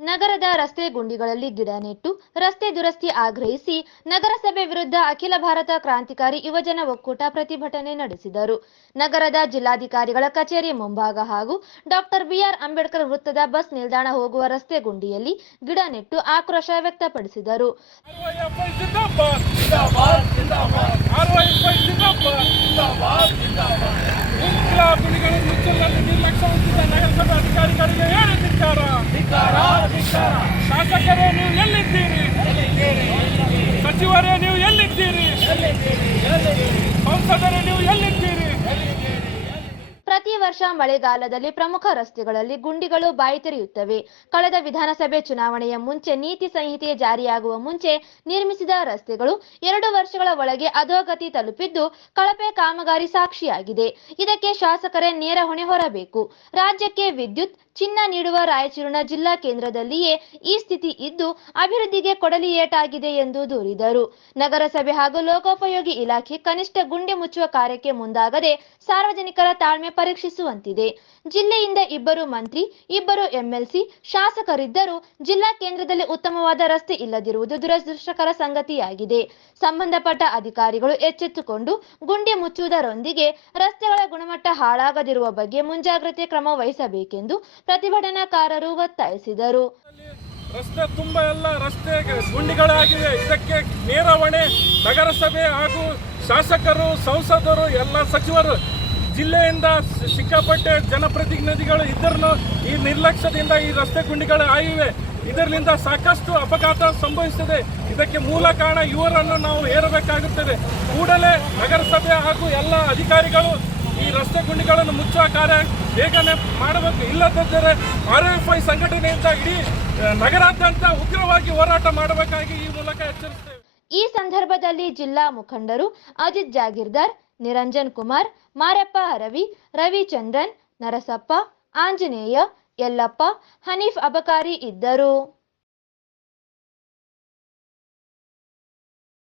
ನಗರದ ರಸ್ತೆ ಗುಂಡಿಗಳಲ್ಲಿ ಗಿಡ ನೆಟ್ಟು ರಸ್ತೆ ದುರಸ್ತಿ ಆಗ್ರಹಿಸಿ ನಗರಸಭೆ ವಿರುದ್ಧ ಅಖಿಲ ಭಾರತ ಕ್ರಾಂತಿಕಾರಿ ಯುವಜನ ಒಕ್ಕೂಟ ಪ್ರತಿಭಟನೆ ನಡೆಸಿದರು. ನಗರದ ಜಿಲ್ಲಾಧಿಕಾರಿಗಳ ಕಚೇರಿ ಮುಂಭಾಗ ಹಾಗೂ ಡಾಕ್ಟರ್ ಬಿಆರ್ ಅಂಬೇಡ್ಕರ್ ವೃತ್ತದ ಬಸ್ ನಿಲ್ದಾಣ ಹೋಗುವ ರಸ್ತೆ ಗುಂಡಿಯಲ್ಲಿ ಗಿಡ ನೆಟ್ಟು ಆಕ್ರೋಶ ವ್ಯಕ್ತಪಡಿಸಿದರು. ಶಾಸಕರೇ ನೀವು ಎಲ್ಲಿದ್ದೀರಿ? ಸಚಿವರೇ ನೀವು ಎಲ್ಲಿದ್ದೀರಿ? ಸಂಸದರೇ ನೀವು ಎಲ್ಲಿದ್ದೀರಿ? ಪ್ರತಿ ವರ್ಷ ಮಳೆಗಾಲದಲ್ಲಿ ಪ್ರಮುಖ ರಸ್ತೆಗಳಲ್ಲಿ ಗುಂಡಿಗಳು ಬಾಯಿ ತೆರೆಯುತ್ತವೆ. ಕಳೆದ ವಿಧಾನಸಭೆ ಚುನಾವಣೆಯ ಮುಂಚೆ ನೀತಿ ಸಂಹಿತೆ ಜಾರಿಯಾಗುವ ಮುಂಚೆ ನಿರ್ಮಿಸಿದ ರಸ್ತೆಗಳು 2 ವರ್ಷಗಳ ಒಳಗೆ ಅಧೋಗತಿ ತಲುಪಿದ್ದು ಕಳಪೆ ಕಾಮಗಾರಿ ಸಾಕ್ಷಿಯಾಗಿದೆ. ಇದಕ್ಕೆ ಶಾಸಕರೇ ನೇರ ಹೊಣೆ ಹೊರಬೇಕು. ರಾಜ್ಯಕ್ಕೆ ವಿದ್ಯುತ್ ಚಿನ್ನ ನೀಡುವ ರಾಯಚೂರಿನ ಜಿಲ್ಲಾ ಕೇಂದ್ರದಲ್ಲಿಯೇ ಈ ಸ್ಥಿತಿ ಇದ್ದು ಅಭಿವೃದ್ಧಿಗೆ ಕೊಡಲಿ ಏಟಾಗಿದೆ ಎಂದು ದೂರಿದರು. ನಗರಸಭೆ ಹಾಗೂ ಲೋಕೋಪಯೋಗಿ ಇಲಾಖೆ ಕನಿಷ್ಠ ಗುಂಡಿ ಮುಚ್ಚುವ ಕಾರ್ಯಕ್ಕೆ ಮುಂದಾಗದೆ ಸಾರ್ವಜನಿಕರ ತಾಳ್ಮೆ ಪರೀಕ್ಷಿಸುವಂತಿದೆ. ಜಿಲ್ಲೆಯಿಂದ 2 ಮಂತ್ರಿ, 2 ಎಂಎಲ್ಸಿ ಶಾಸಕರಿದ್ದರೂ ಜಿಲ್ಲಾ ಕೇಂದ್ರದಲ್ಲಿ ಉತ್ತಮವಾದ ರಸ್ತೆ ಇಲ್ಲದಿರುವುದು ದುರದೃಷ್ಟಕರ ಸಂಗತಿಯಾಗಿದೆ. ಸಂಬಂಧಪಟ್ಟ ಅಧಿಕಾರಿಗಳು ಎಚ್ಚೆತ್ತುಕೊಂಡು ಗುಂಡಿ ಮುಚ್ಚುವುದರೊಂದಿಗೆ ರಸ್ತೆಗಳ ಗುಣಮಟ್ಟ ಹಾಳಾಗದಿರುವ ಬಗ್ಗೆ ಮುಂಜಾಗ್ರತೆ ಕ್ರಮ ವಹಿಸಬೇಕೆಂದು ಪ್ರತಿಭಟನಾಕಾರರು ಒತ್ತಾಯಿಸಿದರು. ರಸ್ತೆ ತುಂಬಾ ಎಲ್ಲ ರಸ್ತೆ ಗುಂಡಿಗಳಾಗಿವೆ. ಇದಕ್ಕೆ ನೇರ ಹೊಣೆ ನಗರಸಭೆ ಹಾಗೂ ಶಾಸಕರು, ಸಂಸದರು, ಎಲ್ಲ ಸಚಿವರು. ಜಿಲ್ಲೆಯಿಂದ ಸಿಕ್ಕಾಪಟ್ಟೆ ಜನಪ್ರತಿನಿಧಿಗಳು ಇದ್ದರೂ ಈ ನಿರ್ಲಕ್ಷ್ಯದಿಂದ ಈ ರಸ್ತೆ ಗುಂಡಿಗಳು ಆಗಿವೆ. ಇದರಿಂದ ಸಾಕಷ್ಟು ಅಪಘಾತ ಸಂಭವಿಸಿದೆ. ಇದಕ್ಕೆ ಮೂಲ ಕಾರಣ ಇವರನ್ನು ನಾವು ಹೇರಬೇಕಾಗುತ್ತದೆ. ಕೂಡಲೇ ನಗರಸಭೆ ಹಾಗೂ ಎಲ್ಲ ಅಧಿಕಾರಿಗಳು ಈ ರಸ್ತೆ ಗುಂಡಿಗಳನ್ನು ಮುಚ್ಚುವ ಕಾರ್ಯ ಬೇಗನೆ ಮಾಡಬೇಕು. ಇಲ್ಲದಿದ್ದರೆ RFI ಸಂಘಟನೆಯಿಂದ ಇಡೀ ನಗರಾದ್ಯಂತ ಉಗ್ರವಾಗಿ ಹೋರಾಟ ಮಾಡಬೇಕಾಗಿ ಈ ಮೂಲಕ ಎಚ್ಚರಿಸುತ್ತೇವೆ. ಈ ಸಂದರ್ಭದಲ್ಲಿ ಜಿಲ್ಲಾ ಮುಖಂಡರು ಅಜಿತ್ ಜಾಗೀರ್ದಾರ್, ನಿರಂಜನ್ ಕುಮಾರ್, ಮಾರಪ್ಪ ಹರವಿ, ರವಿಚಂದ್ರನ್, ನರಸಪ್ಪ, ಆಂಜನೇಯ, ಯಲ್ಲಪ್ಪ, ಹನೀಫ್ ಅಬಕಾರಿ ಇದ್ದರು.